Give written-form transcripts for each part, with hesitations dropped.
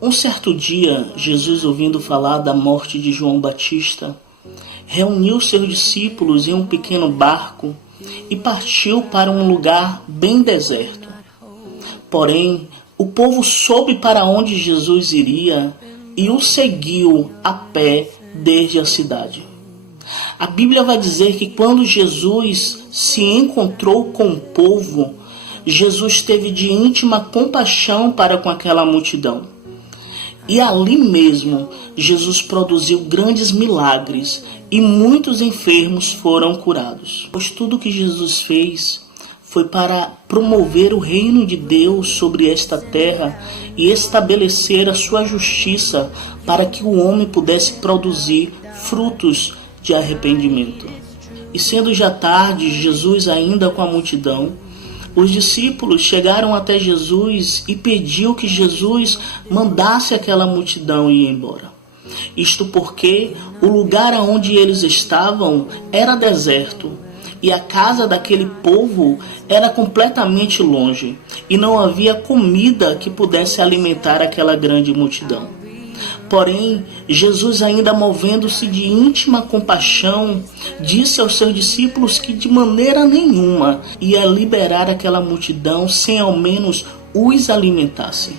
Um certo dia, Jesus, ouvindo falar da morte de João Batista, reuniu seus discípulos em um pequeno barco e partiu para um lugar bem deserto. Porém, o povo soube para onde Jesus iria e o seguiu a pé desde a cidade. A Bíblia vai dizer que quando Jesus se encontrou com o povo, Jesus teve de íntima compaixão para com aquela multidão. E ali mesmo, Jesus produziu grandes milagres e muitos enfermos foram curados. Pois tudo que Jesus fez foi para promover o reino de Deus sobre esta terra e estabelecer a sua justiça para que o homem pudesse produzir frutos de arrependimento. E sendo já tarde, Jesus ainda com a multidão, os discípulos chegaram até Jesus e pediu que Jesus mandasse aquela multidão ir embora. Isto porque o lugar onde eles estavam era deserto e a casa daquele povo era completamente longe e não havia comida que pudesse alimentar aquela grande multidão. Porém, Jesus, ainda movendo-se de íntima compaixão, disse aos seus discípulos que de maneira nenhuma ia liberar aquela multidão sem ao menos os alimentassem.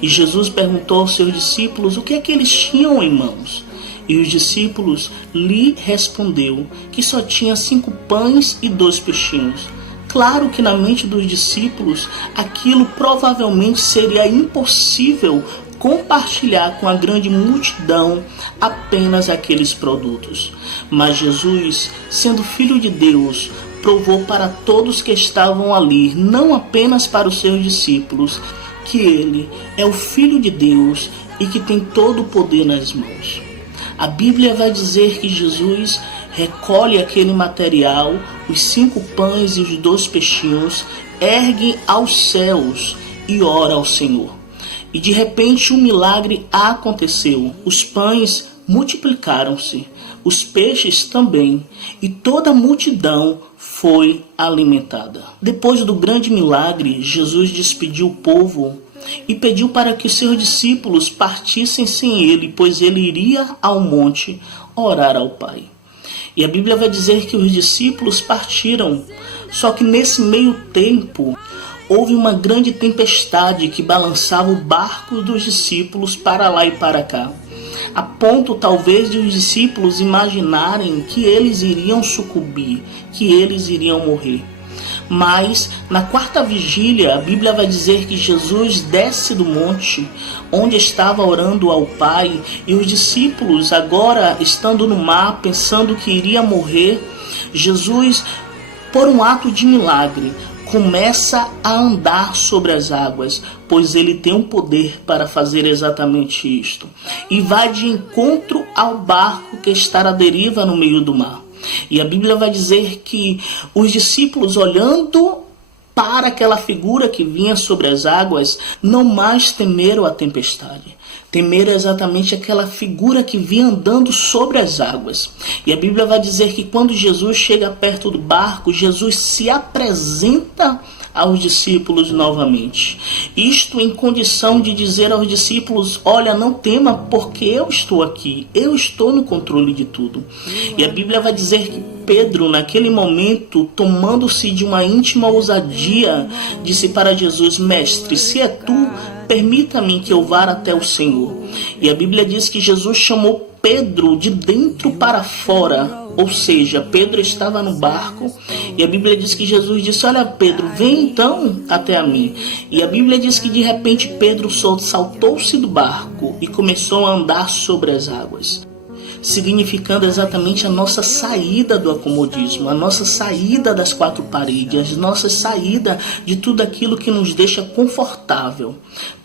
E Jesus perguntou aos seus discípulos o que é que eles tinham em mãos. E os discípulos lhe respondeu que só tinha 5 pães e 2 peixinhos. Claro que na mente dos discípulos aquilo provavelmente seria impossível compartilhar com a grande multidão apenas aqueles produtos. Mas Jesus, sendo Filho de Deus, provou para todos que estavam ali, não apenas para os seus discípulos, que Ele é o Filho de Deus e que tem todo o poder nas mãos. A Bíblia vai dizer que Jesus recolhe aquele material, os 5 pães e os 2 peixinhos, ergue aos céus e ora ao Senhor. E de repente um milagre aconteceu. Os pães multiplicaram-se, os peixes também, e toda a multidão foi alimentada. Depois do grande milagre, Jesus despediu o povo e pediu para que seus discípulos partissem sem ele, pois ele iria ao monte orar ao Pai. E a Bíblia vai dizer que os discípulos partiram, só que nesse meio tempo houve uma grande tempestade que balançava o barco dos discípulos para lá e para cá, a ponto talvez de os discípulos imaginarem que eles iriam sucumbir, que eles iriam morrer. Mas na 4ª vigília, a Bíblia vai dizer que Jesus desce do monte onde estava orando ao Pai, e os discípulos, agora estando no mar, pensando que iria morrer, Jesus, por um ato de milagre, começa a andar sobre as águas, pois ele tem um poder para fazer exatamente isto. E vai de encontro ao barco que está à deriva no meio do mar. E a Bíblia vai dizer que os discípulos, olhando para aquela figura que vinha sobre as águas, não mais temeram a tempestade. Temeram exatamente aquela figura que vinha andando sobre as águas. E a Bíblia vai dizer que quando Jesus chega perto do barco, Jesus se apresenta aos discípulos novamente. Isto em condição de dizer aos discípulos: olha, não tema, porque eu estou aqui, eu estou no controle de tudo. E a Bíblia vai dizer que Pedro, naquele momento, tomando-se de uma íntima ousadia, disse para Jesus: mestre, se é tu, permita-me que eu vá até o Senhor. E a Bíblia diz que Jesus chamou Pedro de dentro para fora, ou seja, Pedro estava no barco, e a Bíblia diz que Jesus disse: olha, Pedro, vem então até a mim. E a Bíblia diz que de repente Pedro saltou-se do barco e começou a andar sobre as águas, significando exatamente a nossa saída do acomodismo, a nossa saída das 4 paredes, a nossa saída de tudo aquilo que nos deixa confortável,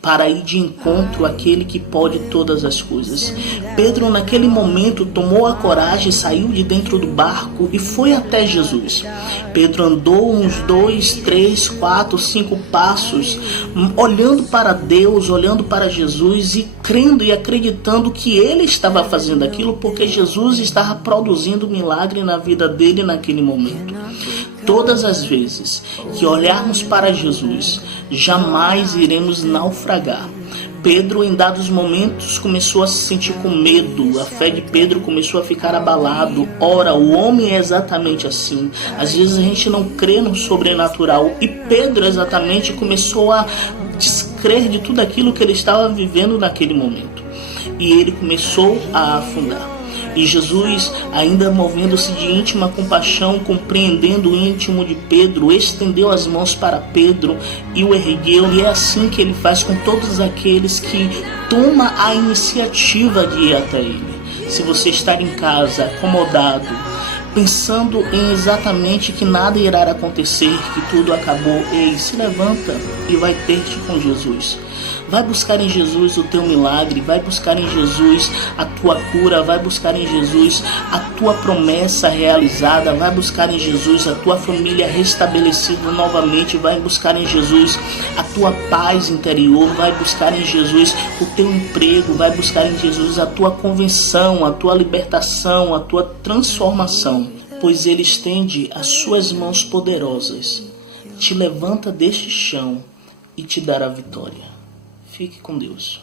para ir de encontro àquele que pode todas as coisas. Pedro, naquele momento, tomou a coragem, saiu de dentro do barco e foi até Jesus. Pedro andou uns 2, 3, 4, 5 passos, olhando para Deus, olhando para Jesus e crendo e acreditando que ele estava fazendo aquilo porque Jesus estava produzindo milagre na vida dele naquele momento. Todas as vezes que olharmos para Jesus, jamais iremos naufragar, Pedro, em dados momentos, começou a se sentir com medo. A fé de Pedro começou a ficar abalado. Ora, o homem é exatamente assim. Às vezes a gente não crê no sobrenatural. E Pedro exatamente começou a descrer de tudo aquilo que ele estava vivendo naquele momento. E ele começou a afundar. E Jesus, ainda movendo-se de íntima compaixão, compreendendo o íntimo de Pedro, estendeu as mãos para Pedro e o ergueu. E é assim que ele faz com todos aqueles que tomam a iniciativa de ir até ele. Se você estar em casa, acomodado, pensando em exatamente que nada irá acontecer, que tudo acabou, ei, se levanta e vai ter-te com Jesus. Vai buscar em Jesus o teu milagre, vai buscar em Jesus a tua cura, vai buscar em Jesus a tua promessa realizada, vai buscar em Jesus a tua família restabelecida novamente, vai buscar em Jesus a tua paz interior, vai buscar em Jesus o teu emprego, vai buscar em Jesus a tua convenção, a tua libertação, a tua transformação, pois Ele estende as suas mãos poderosas, te levanta deste chão e te dará vitória. Fique com Deus.